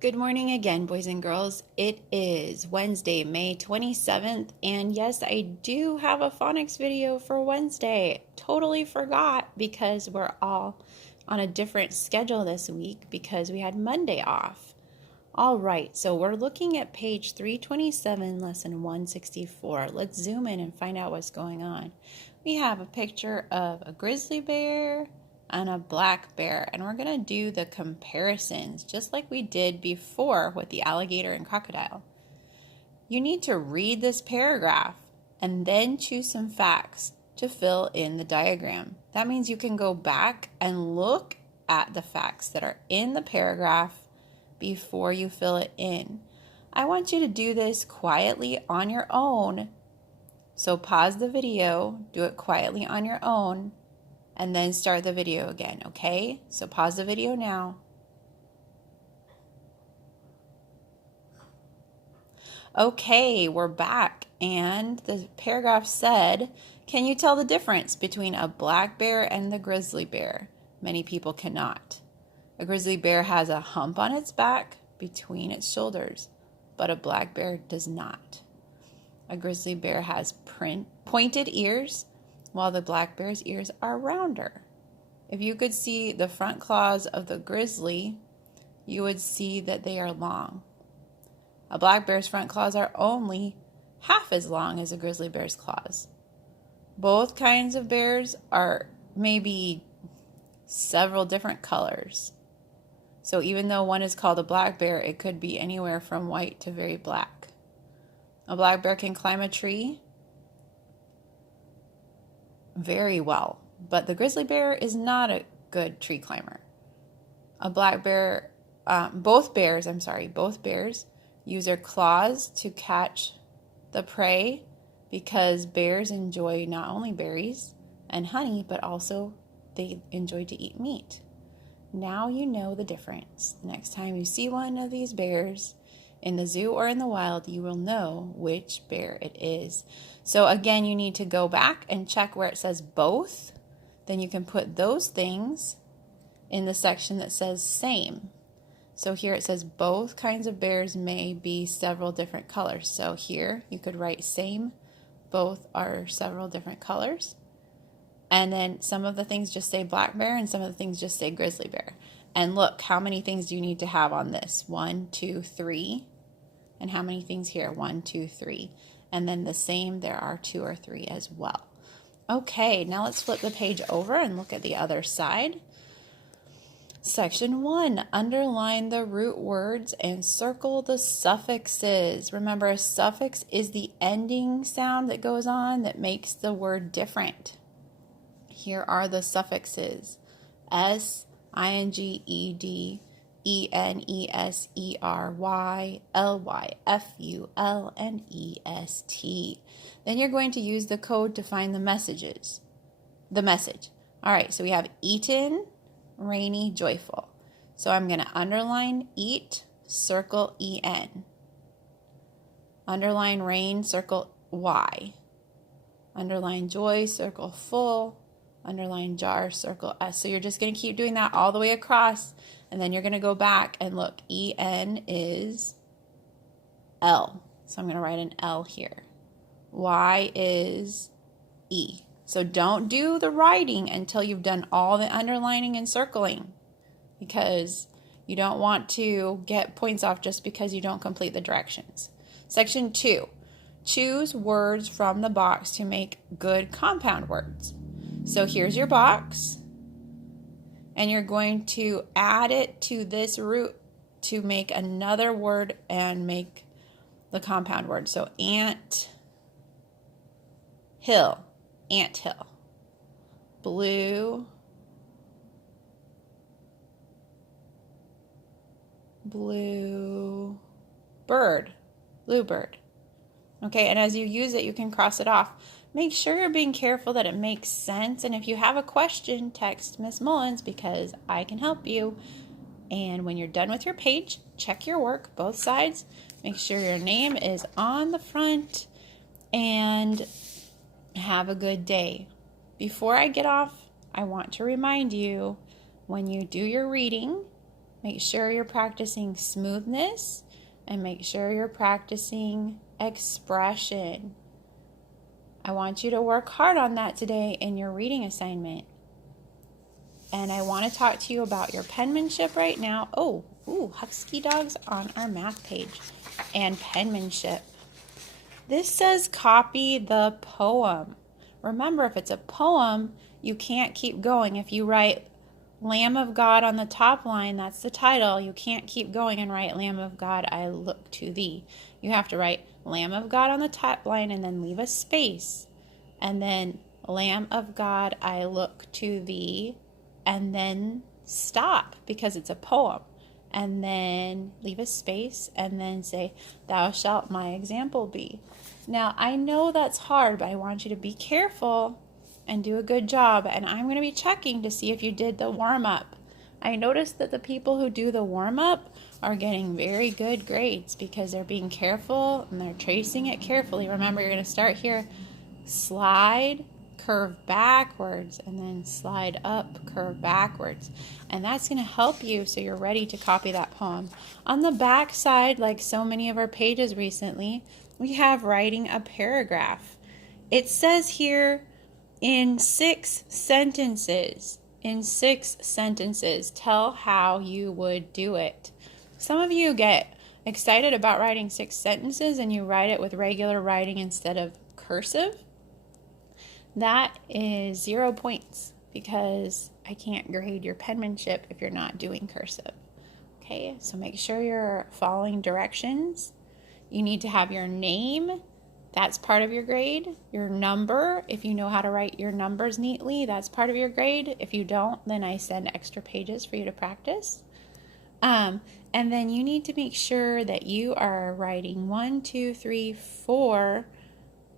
Good morning again, boys and girls. It is Wednesday, May 27th, and yes, I do have a phonics video for Wednesday. Totally forgot because we're all on a different schedule this week because we had Monday off. All right, so we're looking at page 327, lesson 164. Let's zoom in and find out what's going on. We have a picture of a grizzly bear and a black bear, and we're going to do the comparisons just like we did before with the alligator and crocodile. You need to read this paragraph and then choose some facts to fill in the diagram. That means you can go back and look at the facts that are in the paragraph before you fill it in. I want you to do this quietly on your own. So pause the video, do it quietly on your own, and then start the video again, okay? So pause the video now. Okay, we're back, and the paragraph said, can you tell the difference between a black bear and the grizzly bear? Many people cannot. A grizzly bear has a hump on its back between its shoulders, but a black bear does not. A grizzly bear has pointed ears, while the black bear's ears are rounder. If you could see the front claws of the grizzly, you would see that they are long. A black bear's front claws are only half as long as a grizzly bear's claws. Both kinds of bears are maybe several different colors. So even though one is called a black bear, it could be anywhere from white to very black. A black bear can climb a tree very well, but the grizzly bear is not a good tree climber. Both bears use their claws to catch the prey because bears enjoy not only berries and honey, but also they enjoy to eat meat. Now you know the difference. Next time you see one of these bears in the zoo or in the wild, you will know which bear it is. So again, you need to go back and check where it says both. Then you can put those things in the section that says same. So here it says both kinds of bears may be several different colors. So here you could write same, both are several different colors. And then some of the things just say black bear and some of the things just say grizzly bear. And look, how many things do you need to have on this? 1, 2, 3. And how many things here? 1, 2, 3. And then the same, there are 2 or 3 as well. Okay, now let's flip the page over and look at the other side. Section 1, underline the root words and circle the suffixes. Remember, a suffix is the ending sound that goes on that makes the word different. Here are the suffixes: S, ing, ed, en, es, er, y, ly, fu, l, and est. Then you're going to use the code to find the message. All right, so we have eaten, rainy, joyful. So I'm going to underline eat, circle en. Underline rain, circle y. Underline joy, circle full. Underline jar, circle S. So you're just going to keep doing that all the way across, and then you're going to go back and look. En is L. So I'm going to write an L here. Y is E. So don't do the writing until you've done all the underlining and circling, because you don't want to get points off just because you don't complete the directions. Section 2. Choose words from the box to make good compound words. So here's your box, and you're going to add it to this root to make another word and make the compound word. So ant hill, blue, bird, bluebird. Okay, and as you use it, you can cross it off. Make sure you're being careful that it makes sense. And if you have a question, text Miss Mullins because I can help you. And when you're done with your page, check your work, both sides. Make sure your name is on the front, and have a good day. Before I get off, I want to remind you, when you do your reading, Make sure you're practicing smoothness and make sure you're practicing expression. I want you to work hard on that today in your reading assignment. And I want to talk to you about your penmanship right now. Husky dogs on our math page and penmanship. This says copy the poem. Remember, if it's a poem, you can't keep going. If you write Lamb of God on the top line, that's the title. You can't keep going and write Lamb of God, I look to thee. You have to write Lamb of God on the top line and then leave a space. And then Lamb of God, I look to thee, and then stop because it's a poem. And then leave a space and then say, thou shalt my example be. Now, I know that's hard, but I want you to be careful and do a good job. And I'm going to be checking to see if you did the warm-up. I noticed that the people who do the warm-up are getting very good grades because they're being careful and they're tracing it carefully. Remember, you're going to start here, slide, curve backwards, and then slide up, curve backwards. And that's going to help you so you're ready to copy that poem. On the back side, like so many of our pages recently, we have writing a paragraph. It says here in 6 sentences, tell how you would do it. Some of you get excited about writing 6 sentences and you write it with regular writing instead of cursive. That is 0 points because I can't grade your penmanship if you're not doing cursive. Okay, so make sure you're following directions. You need to have your name. That's part of your grade. Your number, if you know how to write your numbers neatly, that's part of your grade. If you don't, then I send extra pages for you to practice. And then you need to make sure that you are writing 1, 2, 3, 4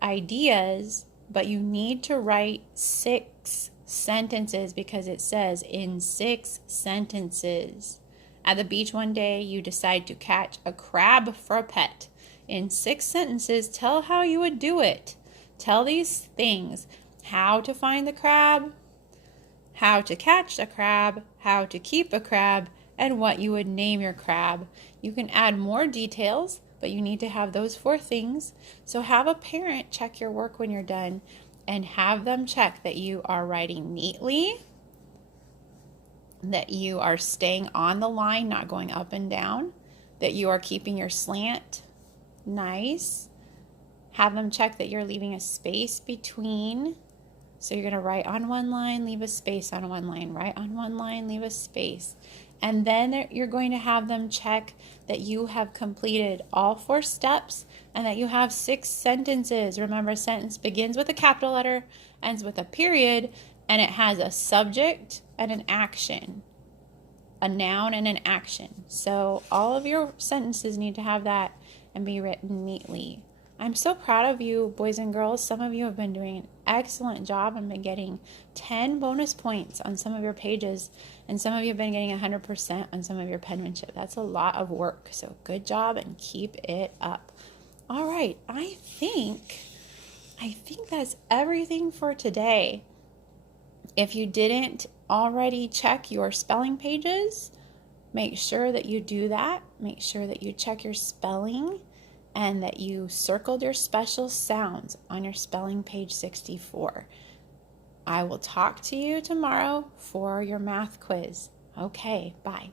ideas, but you need to write 6 sentences because it says in 6 sentences. At the beach one day, you decide to catch a crab for a pet. In 6 sentences, tell how you would do it. Tell these things: how to find the crab, how to catch a crab, how to keep a crab, and what you would name your crab. You can add more details, but you need to have those 4 things. So have a parent check your work when you're done and have them check that you are writing neatly, that you are staying on the line, not going up and down, that you are keeping your slant nice. Have them check that you're leaving a space between. So you're going to write on one line, leave a space on one line, write on one line, leave a space. And then you're going to have them check that you have completed all 4 steps and that you have 6 sentences. Remember, a sentence begins with a capital letter, ends with a period, and it has a subject and an action, a noun and an action. So all of your sentences need to have that and be written neatly. I'm so proud of you, boys and girls. Some of you have been doing an excellent job and been getting 10 bonus points on some of your pages, and some of you have been getting 100% on some of your penmanship. That's a lot of work, so good job and keep it up. All right, I think that's everything for today. If you didn't already check your spelling pages, make sure that you do that. Make sure that you check your spelling and that you circled your special sounds on your spelling page 64. I will talk to you tomorrow for your math quiz. Okay, bye.